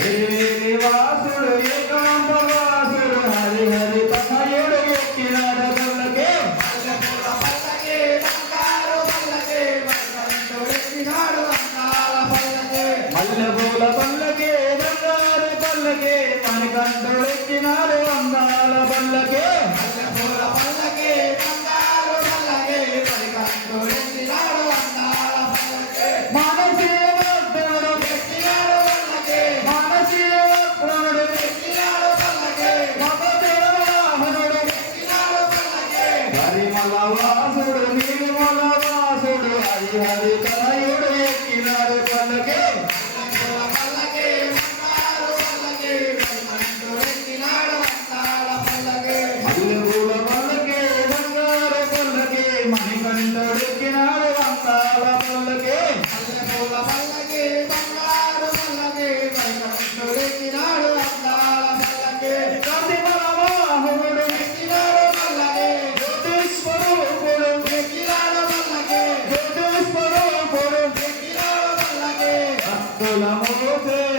వాసుడు ఏకాంత వాసుడు హరి హరి తనయుడు ఎక్కినాడు పల్లకి మల్లెపూల పల్లకి బంగారు పల్లకి మణికంఠుడు ఎక్కినాడు అందాల పల్లకి వాసుడు నిర్మల వాసుడు హరి హరి తనయుడు ఎక్కినాడు పల్లకి మల్లెపూల పల్లకి బంగారు పల్లకి మణికంఠుడు ఎక్కినాడు అందాల పల్లకి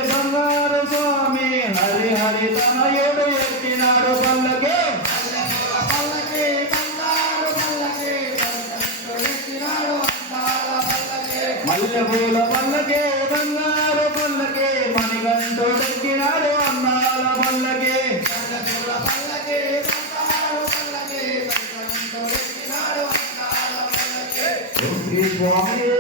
బంగారు స్వామి హరి హరి తనయుడు ఎక్కినాడు పల్లకి మల్లెపూల పల్లకి బంగారు పల్లకి మణికంఠుడు ఎక్కినాడు అందాల పల్లకి శ్రీ స్వామి